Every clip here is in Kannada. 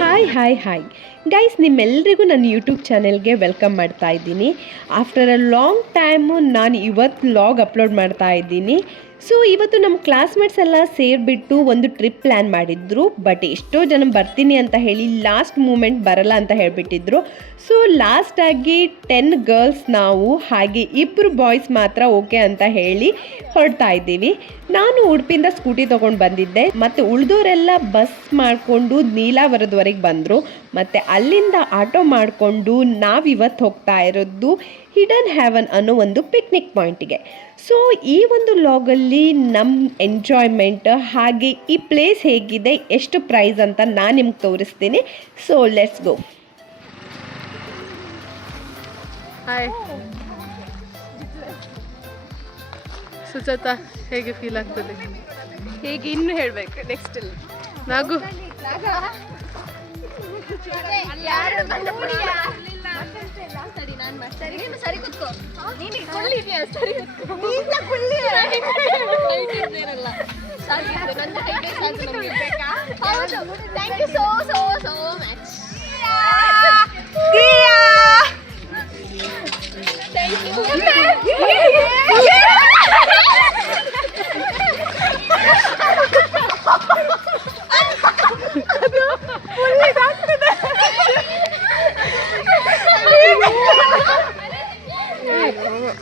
ಹಾಯ್ ಗೈಸ್, ನಿಮ್ಮೆಲ್ಲರಿಗೂ ನನ್ನ ಯೂಟ್ಯೂಬ್ ಚಾನೆಲ್ಗೆ ವೆಲ್ಕಮ್ ಮಾಡ್ತಾ ಇದ್ದೀನಿ. ಆಫ್ಟರ್ ಅ ಲಾಂಗ್ ಟೈಮು ನಾನು ಇವತ್ತು ವ್ಲಾಗ್ ಅಪ್ಲೋಡ್ ಮಾಡ್ತಾ ಇದ್ದೀನಿ. ಸೊ ಇವತ್ತು ನಮ್ಮ ಕ್ಲಾಸ್ಮೇಟ್ಸ್ ಎಲ್ಲ ಸೇರಿಬಿಟ್ಟು ಒಂದು ಟ್ರಿಪ್ ಪ್ಲ್ಯಾನ್ ಮಾಡಿದ್ರು. ಬಟ್ ಎಷ್ಟೋ ಜನ ಬರ್ತೀನಿ ಅಂತ ಹೇಳಿ ಲಾಸ್ಟ್ ಮೂಮೆಂಟ್ ಬರಲ್ಲ ಅಂತ ಹೇಳಿಬಿಟ್ಟಿದ್ರು. ಸೊ ಲಾಸ್ಟಾಗಿ 10 ಗರ್ಲ್ಸ್ ನಾವು ಹಾಗೆ 2 ಬಾಯ್ಸ್ ಮಾತ್ರ ಓಕೆ ಅಂತ ಹೇಳಿ ಹೊರಡ್ತಾ ಇದ್ದೀವಿ. ನಾನು ಉಡುಪಿಯಿಂದ ಸ್ಕೂಟಿ ತೊಗೊಂಡು ಬಂದಿದ್ದೆ ಮತ್ತು ಉಳಿದವರೆಲ್ಲ ಬಸ್ ಮಾಡಿಕೊಂಡು ನೀಲಾವರದವರೆಗೆ ಬಂದರು. ಮತ್ತು ಅಲ್ಲಿಂದ ಆಟೋ ಮಾಡಿಕೊಂಡು ನಾವಿವತ್ತು ಹೋಗ್ತಾ ಇರೋದು ಹಿಡನ್ ಹ್ಯಾವನ್ ಅನ್ನೋ ಒಂದು ಪಿಕ್ನಿಕ್ ಪಾಯಿಂಟಿಗೆ. ಸೊ ಈ ಒಂದು ವ್ಲಾಗಲ್ಲಿ ನಮ್ಮ ಎಂಜಾಯ್ಮೆಂಟ್ ಹಾಗೆ ಈ ಪ್ಲೇಸ್ ಹೇಗಿದೆ, ಎಷ್ಟು ಪ್ರೈಸ್ ಅಂತ ನಾನು ನಿಮ್ಗೆ ತೋರಿಸ್ತೀನಿ. So let's go. Hi Sujata, ಹೇಗೆ ಫೀಲ್ ಆಗ್ತದೆ? ಹೇಗೆ ಇನ್ನು ಹೇಳಬೇಕು ನೆಕ್ಸ್ಟ್ ಅಲ್ಲಿ ನಾಗು ಸರಿ ಕೂತ್ಕೋ. Thank you so so so much.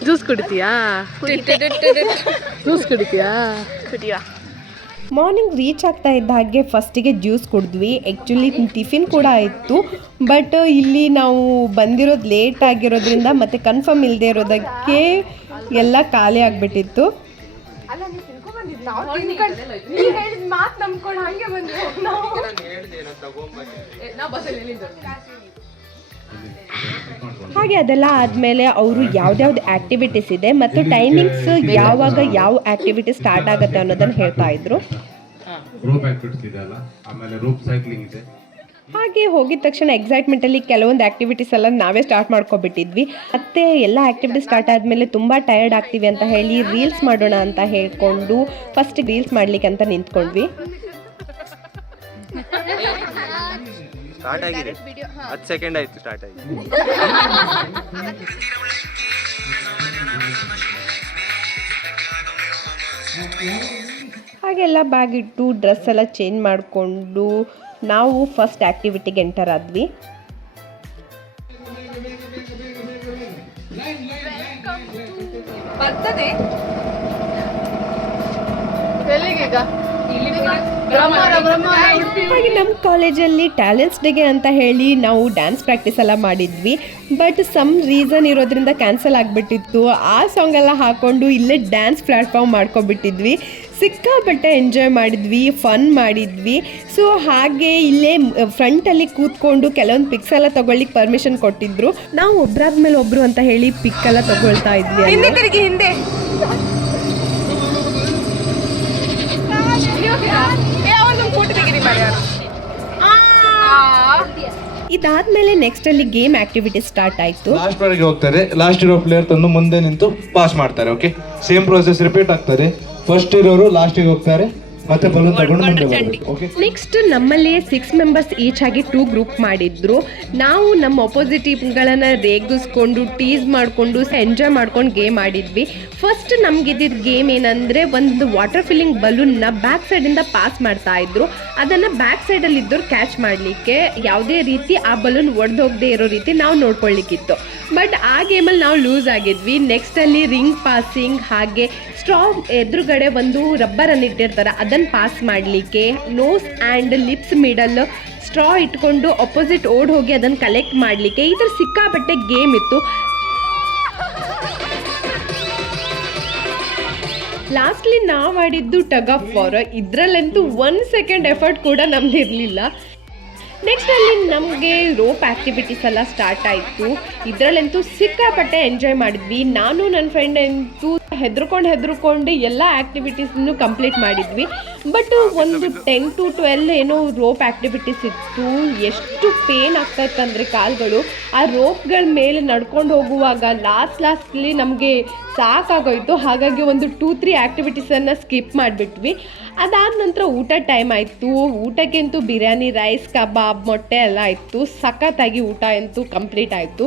Juice ಕುಡಿತೀಯಾ? ಜ್ಯೂಸ್ ಕುಡಿತೀಯಾ? ಮಾರ್ನಿಂಗ್ ರೀಚ್ ಆಗ್ತಾ ಇದ್ದ ಹಾಗೆ ಫಸ್ಟಿಗೆ ಜ್ಯೂಸ್ ಕುಡಿದ್ವಿ. ಆ್ಯಕ್ಚುಲಿ ಟಿಫಿನ್ ಕೂಡ ಇತ್ತು, ಬಟ್ ಇಲ್ಲಿ ನಾವು ಬಂದಿರೋದು ಲೇಟ್ ಆಗಿರೋದ್ರಿಂದ ಮತ್ತು ಕನ್ಫರ್ಮ್ ಇಲ್ಲದೆ ಇರೋದಕ್ಕೆ ಎಲ್ಲ ಖಾಲಿ ಆಗಿಬಿಟ್ಟಿತ್ತು. ಹಾಗೆ ಅದೆಲ್ಲ ಆದಮೇಲೆ ಅವರು ಯಾವ್ದ್ಯಾವ್ದು ಆ್ಯಕ್ಟಿವಿಟೀಸ್ ಇದೆ ಮತ್ತು ಟೈಮಿಂಗ್ಸ್ ಯಾವಾಗ ಯಾವ ಆ್ಯಕ್ಟಿವಿಟಿ ಸ್ಟಾರ್ಟ್ ಆಗುತ್ತೆ ಅನ್ನೋದನ್ನು ಹೇಳ್ತಾ ಇದ್ರು. ಹಾಗೆ ಹೋಗಿದ ತಕ್ಷಣ ಎಕ್ಸೈಟ್ಮೆಂಟಲ್ಲಿ ಕೆಲವೊಂದು ಆ್ಯಕ್ಟಿವಿಟೀಸ್ ಎಲ್ಲ ನಾವೇ ಸ್ಟಾರ್ಟ್ ಮಾಡ್ಕೊಬಿಟ್ಟಿದ್ವಿ. ಮತ್ತು ಎಲ್ಲ ಆ್ಯಕ್ಟಿವಿಟೀಸ್ ಸ್ಟಾರ್ಟ್ ಆದಮೇಲೆ ತುಂಬ ಟಯರ್ಡ್ ಆಗ್ತೀವಿ ಅಂತ ಹೇಳಿ ರೀಲ್ಸ್ ಮಾಡೋಣ ಅಂತ ಹೇಳ್ಕೊಂಡು ಫಸ್ಟ್ ರೀಲ್ಸ್ ಮಾಡಲಿಕ್ಕೆ ಅಂತ ನಿಂತ್ಕೊಂಡ್ವಿ. ಸ್ಟಾರ್ಟ್ ಆಗಿದೆ, 10 ಸೆಕೆಂಡ್ ಆಯ್ತು ಸ್ಟಾರ್ಟ್ ಆಗಿ. ಹಾಗೆಲ್ಲ ಬ್ಯಾಗ್ ಇಟ್ಟು ಡ್ರೆಸ್ ಎಲ್ಲ ಚೇಂಜ್ ಮಾಡಿಕೊಂಡು ನಾವು ಫಸ್ಟ್ ಆ್ಯಕ್ಟಿವಿಟಿಗೆ ಎಂಟರ್ ಆದ್ವಿ. ಎಲ್ಲಿಗೀಗ? ಹಾಗೆ ನಮ್ಮ ಕಾಲೇಜಲ್ಲಿ ಟ್ಯಾಲೆಂಟ್ಸ್ ಡೇಗೆ ಅಂತ ಹೇಳಿ ನಾವು ಡ್ಯಾನ್ಸ್ ಪ್ರಾಕ್ಟೀಸ್ ಎಲ್ಲ ಮಾಡಿದ್ವಿ. ಬಟ್ ಸಮ್ ರೀಸನ್ ಇರೋದ್ರಿಂದ ಕ್ಯಾನ್ಸಲ್ ಆಗಿಬಿಟ್ಟಿತ್ತು. ಆ ಸಾಂಗ್ ಎಲ್ಲ ಹಾಕ್ಕೊಂಡು ಇಲ್ಲೇ ಡ್ಯಾನ್ಸ್ ಪ್ಲ್ಯಾಟ್ಫಾರ್ಮ್ ಮಾಡ್ಕೊಬಿಟ್ಟಿದ್ವಿ. ಸಿಕ್ಕಾಪಟ್ಟೆ ಎಂಜಾಯ್ ಮಾಡಿದ್ವಿ, ಫನ್ ಮಾಡಿದ್ವಿ. ಸೊ ಹಾಗೆ ಇಲ್ಲೇ ಫ್ರಂಟಲ್ಲಿ ಕೂತ್ಕೊಂಡು ಕೆಲವೊಂದು ಪಿಕ್ಸ್ ಎಲ್ಲ ತೊಗೊಳ್ಳಿಕ್ಕೆ ಪರ್ಮಿಷನ್ ಕೊಟ್ಟಿದ್ರು. ನಾವು ಒಬ್ಬರಾದ್ಮೇಲೆ ಒಬ್ಬರು ಅಂತ ಹೇಳಿ ಪಿಕ್ ಎಲ್ಲ ತೊಗೊಳ್ತಾ ಇದ್ವಿ. ಹಿಂದೆ ಇದಾದ್ಮೇಲೆ ನೆಕ್ಸ್ಟ್ ಅಲ್ಲಿ ಗೇಮ್ ಆಕ್ಟಿವಿಟಿ ಸ್ಟಾರ್ಟ್ ಆಯ್ತು. ಲಾಸ್ಟ್ ವರೆಗೆ ಹೋಗ್ತಾರೆ. ಲಾಸ್ಟ್ ಇರೋ ಪ್ಲೇಯರ್ ತಂದು ಮುಂದೆ ನಿಂತು ಪಾಸ್ ಮಾಡ್ತಾರೆ. ಓಕೆ, ಸೇಮ್ ಪ್ರೋಸೆಸ್ ರಿಪೀಟ್ ಆಗ್ತದೆ. ಫಸ್ಟ್ ಇರೋರು ಲಾಸ್ಟಿಗೆ ಹೋಗ್ತಾರೆ, ಮತ್ತೆ ಬಲೂನ್ ತಗೊಂಡು ಮುಂದೆ ಬರಬೇಕು. ಓಕೆ, ನೆಕ್ಸ್ಟ್ ನಮ್ಮಲ್ಲಿ 6 ಮೆಂಬರ್ಸ್ ಈಚ್ ಆಗಿ 2 ಗ್ರೂಪ್ ಮಾಡಿದ್ರು. ನಾವು ನಮ್ಮ ಅಪೋಸಿಟ್ ಟೀಮ್ಗಳನ್ನ ರೇಗಿಸ್ಕೊಂಡು ಟೀಸ್ ಮಾಡಿಕೊಂಡು ಎಂಜಾಯ್ ಮಾಡ್ಕೊಂಡು ಗೇಮ್ ಆಡಿದ್ವಿ. ಫಸ್ಟ್ ನಮ್ಗಿದ್ದಿದ್ದ ಗೇಮ್ ಏನಂದ್ರೆ ಒಂದು ವಾಟರ್ ಫಿಲ್ಲಿಂಗ್ ಬಲೂನ್ನ ಬ್ಯಾಕ್ ಸೈಡಿಂದ ಪಾಸ್ ಮಾಡ್ತಾ ಇದ್ರು. ಅದನ್ನು ಬ್ಯಾಕ್ ಸೈಡಲ್ಲಿ ಇದ್ದವ್ರು ಕ್ಯಾಚ್ ಮಾಡಲಿಕ್ಕೆ ಯಾವುದೇ ರೀತಿ ಆ ಬಲೂನ್ ಒಡೆದೋಗದೆ ಇರೋ ರೀತಿ ನಾವು ನೋಡ್ಕೊಳ್ಳಿಕ್ಕಿತ್ತು. ಬಟ್ ಆ ಗೇಮಲ್ಲಿ ನಾವು ಲೂಸ್ ಆಗಿದ್ವಿ. ನೆಕ್ಸ್ಟಲ್ಲಿ ರಿಂಗ್ ಪಾಸಿಂಗ್, ಹಾಗೆ ಸ್ಟ್ರಾ ಎದುರುಗಡೆ ಒಂದು ರಬ್ಬರನ್ನು ಇಟ್ಟಿರ್ತಾರೆ, ಅದನ್ನು ಪಾಸ್ ಮಾಡಲಿಕ್ಕೆ nose and lips middle straw ಇಟ್ಕೊಂಡು ಅಪೋಸಿಟ್ ಓಡ್ ಹೋಗಿ ಅದನ್ನು ಕಲೆಕ್ಟ್ ಮಾಡಲಿಕ್ಕೆ ಈ ಥರ ಸಿಕ್ಕಾಪಟ್ಟೆ ಗೇಮ್ ಇತ್ತು. ಲಾಸ್ಟ್ಲಿ ನಾವು ಆಡಿದ್ದು ಟಗ್ ಆಫ್ ವಾರ್. ಇದರಲ್ಲಂತೂ 1 ಸೆಕೆಂಡ್ ಎಫರ್ಟ್ ಕೂಡ ನಮ್ದು ಇರಲಿಲ್ಲ. ನೆಕ್ಸ್ಟ್ ಅಲ್ಲಿ ನಮಗೆ ರೋಪ್ ಆ್ಯಕ್ಟಿವಿಟೀಸ್ ಎಲ್ಲ ಸ್ಟಾರ್ಟ್ ಆಯಿತು. ಇದರಲ್ಲಂತೂ ಸಿಕ್ಕಾಪಟ್ಟೆ ಎಂಜಾಯ್ ಮಾಡಿದ್ವಿ. ನಾನು ನನ್ನ ಫ್ರೆಂಡ್ ಅಂತೂ ಹೆದರ್ಕೊಂಡು ಎಲ್ಲ ಆ್ಯಕ್ಟಿವಿಟೀಸನ್ನು ಕಂಪ್ಲೀಟ್ ಮಾಡಿದ್ವಿ. ಬಟ್ ಒಂದು 10 to 12 ಏನೋ ರೋಪ್ ಆ್ಯಕ್ಟಿವಿಟೀಸ್ ಇತ್ತು. ಎಷ್ಟು ಪೇನ್ ಆಗ್ತಾಯಿತ್ತಂದರೆ ಕಾಲುಗಳು ಆ ರೋಪ್ಗಳ ಮೇಲೆ ನಡ್ಕೊಂಡು ಹೋಗುವಾಗ ಲಾಸ್ಟ್ಲಿ ನಮಗೆ ಸಾಕಾಗೋಯಿತು. ಹಾಗಾಗಿ ಒಂದು 2-3 ಆ್ಯಕ್ಟಿವಿಟೀಸನ್ನು ಸ್ಕಿಪ್ ಮಾಡಿಬಿಟ್ವಿ. ಅದಾದ ನಂತರ ಊಟ ಟೈಮ್ ಆಯಿತು. ಊಟಕ್ಕಂತೂ ಬಿರಿಯಾನಿ, ರೈಸ್, ಕಬಾಬ್, ಮೊಟ್ಟೆ ಎಲ್ಲ ಇತ್ತು. ಸಖತ್ತಾಗಿ ಊಟ ಅಂತೂ ಕಂಪ್ಲೀಟ್ ಆಯಿತು.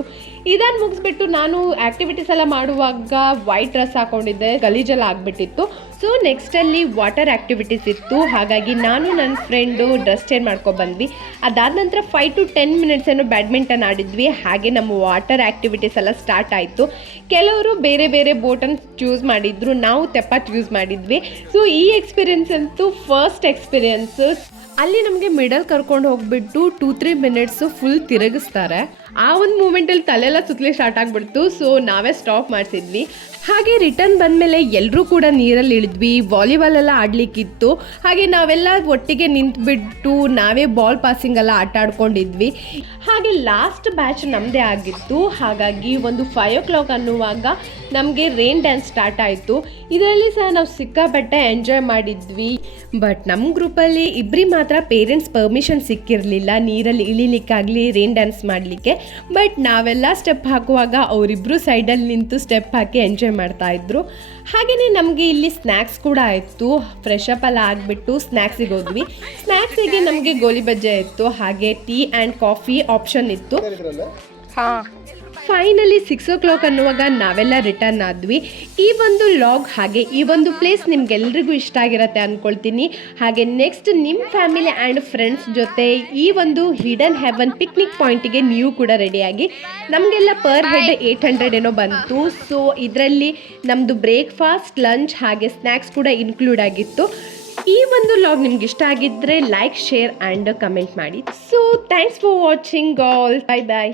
ಇದನ್ನು ಮುಗಿಸ್ಬಿಟ್ಟು ನಾನು ಆ್ಯಕ್ಟಿವಿಟೀಸ್ ಎಲ್ಲ ಮಾಡುವಾಗ ವೈಟ್ ಡ್ರೆಸ್ ಹಾಕ್ಕೊಂಡಿದ್ದೆ, ಗಲೀಜೆಲ್ಲ ಆಗಿಬಿಟ್ಟಿತ್ತು. ಸೊ ನೆಕ್ಸ್ಟಲ್ಲಿ ವಾಟರ್ ಆ್ಯಕ್ಟಿವಿಟೀಸ್ ಇತ್ತು. ಹಾಗಾಗಿ ನಾನು ನನ್ನ ಫ್ರೆಂಡು ಡ್ರೆಸ್ ಚೇಂಜ್ ಮಾಡ್ಕೊಬಂದ್ವಿ. ಅದಾದ ನಂತರ 5 to 10 ಮಿನಿಟ್ಸ್ ಏನೋ ಬ್ಯಾಡ್ಮಿಂಟನ್ ಆಡಿದ್ವಿ. ಹಾಗೆ ನಮ್ಮ ವಾಟರ್ ಆ್ಯಕ್ಟಿವಿಟೀಸ್ ಎಲ್ಲ ಸ್ಟಾರ್ಟ್ ಆಯಿತು. ಕೆಲವರು ಬೇರೆ ಬೇರೆ ಬೋಟನ್ನು ಚೂಸ್ ಮಾಡಿದ್ರು, ನಾವು ತೆಪ್ಪ ಚೂಸ್ ಮಾಡಿದ್ವಿ. ಸೊ ಈ ಎಕ್ಸ್ಪೀರಿಯನ್ಸ್ ಅಂತೂ ಫಸ್ಟ್ ಎಕ್ಸ್ಪೀರಿಯನ್ಸು. ಅಲ್ಲಿ ನಮಗೆ ಮಿಡಲ್ ಕರ್ಕೊಂಡು ಹೋಗ್ಬಿಟ್ಟು 2-3 ಮಿನಿಟ್ಸು ಫುಲ್ ತಿರುಗಿಸ್ತಾರೆ. ಆ ಒಂದು ಮೂಮೆಂಟಲ್ಲಿ ತಲೆಲ್ಲ ಸುತ್ತಲಿಕ್ಕೆ ಸ್ಟಾರ್ಟ್ ಆಗಿಬಿಡ್ತು. ಸೊ ನಾವೇ ಸ್ಟಾಪ್ ಮಾಡಿಸಿದ್ವಿ. ಹಾಗೆ ರಿಟರ್ನ್ ಬಂದಮೇಲೆ ಎಲ್ಲರೂ ಕೂಡ ನೀರಲ್ಲಿ ಇಳಿದ್ವಿ. ವಾಲಿಬಾಲ್ ಎಲ್ಲ ಆಡಲಿಕ್ಕಿತ್ತು. ಹಾಗೆ ನಾವೆಲ್ಲ ಒಟ್ಟಿಗೆ ನಿಂತುಬಿಟ್ಟು ನಾವೇ ಬಾಲ್ ಪಾಸಿಂಗ್ ಎಲ್ಲ ಆಟ ಆಡ್ಕೊಂಡಿದ್ವಿ. ಹಾಗೆ ಲಾಸ್ಟ್ ಬ್ಯಾಚ್ ನಮ್ಮದೇ ಆಗಿತ್ತು. ಹಾಗಾಗಿ ಒಂದು 5 o'clock ಅನ್ನುವಾಗ ನಮಗೆ ರೈನ್ ಡ್ಯಾನ್ಸ್ ಸ್ಟಾರ್ಟ್ ಆಯಿತು. ಇದರಲ್ಲಿ ಸಹ ನಾವು ಸಿಕ್ಕಾಪಟ್ಟೆ ಎಂಜಾಯ್ ಮಾಡಿದ್ವಿ. ಬಟ್ ನಮ್ಮ ಗ್ರೂಪಲ್ಲಿ ಇಬ್ಬರಿಗೆ ಮಾತ್ರ ಪೇರೆಂಟ್ಸ್ ಪರ್ಮಿಷನ್ ಸಿಕ್ಕಿರಲಿಲ್ಲ ನೀರಲ್ಲಿ ಇಳಿಲಿಕ್ಕಾಗಲಿ ರೈನ್ ಡ್ಯಾನ್ಸ್ ಮಾಡಲಿಕ್ಕೆ. ಬಟ್ ನಾವೆಲ್ಲ ಸ್ಟೆಪ್ ಹಾಕುವಾಗ ಅವರಿಬ್ಬರು ಸೈಡಲ್ಲಿ ನಿಂತು ಸ್ಟೆಪ್ ಹಾಕಿ ಎಂಜಾಯ್ ಮಾಡ್ತಾಯಿದ್ರು. ಹಾಗೆಯೇ ನಮಗೆ ಇಲ್ಲಿ ಸ್ನ್ಯಾಕ್ಸ್ ಕೂಡ ಇತ್ತು. ಫ್ರೆಶ್ ಅಪ್ ಎಲ್ಲ ಆಗಿಬಿಟ್ಟು ಸ್ನ್ಯಾಕ್ಸಿಗೆ ಹೋದ್ವಿ. ಸ್ನ್ಯಾಕ್ಸಿಗೆ ನಮಗೆ ಗೋಲಿ ಬಜ್ಜೆ ಇತ್ತು. ಹಾಗೆ ಟೀ ಆ್ಯಂಡ್ ಕಾಫಿ ಆಪ್ಷನ್ ಇತ್ತು. ಫೈನಲಿ 6 o'clock ಅನ್ನುವಾಗ ನಾವೆಲ್ಲ ರಿಟರ್ನ್ ಆದ್ವಿ. ಈ ಒಂದು ಲಾಗ್ ಹಾಗೆ ಈ ಒಂದು ಪ್ಲೇಸ್ ನಿಮ್ಗೆಲ್ರಿಗೂ ಇಷ್ಟ ಆಗಿರುತ್ತೆ ಅಂದ್ಕೊಳ್ತೀನಿ. ಹಾಗೆ ನೆಕ್ಸ್ಟ್ ನಿಮ್ಮ ಫ್ಯಾಮಿಲಿ ಆ್ಯಂಡ್ ಫ್ರೆಂಡ್ಸ್ ಜೊತೆ ಈ ಒಂದು ಹಿಡನ್ ಹೆವನ್ ಪಿಕ್ನಿಕ್ ಪಾಯಿಂಟಿಗೆ ನೀವು ಕೂಡ ರೆಡಿಯಾಗಿ. ನಮಗೆಲ್ಲ ಪರ್ ಹೆಡ್ 800 ಏನೋ ಬಂತು. ಸೊ ಇದರಲ್ಲಿ ನಮ್ಮದು ಬ್ರೇಕ್ಫಾಸ್ಟ್, ಲಂಚ್ ಹಾಗೆ ಸ್ನ್ಯಾಕ್ಸ್ ಕೂಡ ಇನ್ಕ್ಲೂಡ್ ಆಗಿತ್ತು. ಈ ಒಂದು ಲಾಗ್ ನಿಮ್ಗೆ ಇಷ್ಟ ಆಗಿದ್ದರೆ ಲೈಕ್, ಶೇರ್ ಆ್ಯಂಡ್ ಕಮೆಂಟ್ ಮಾಡಿ. So thanks for watching all. Bye bye.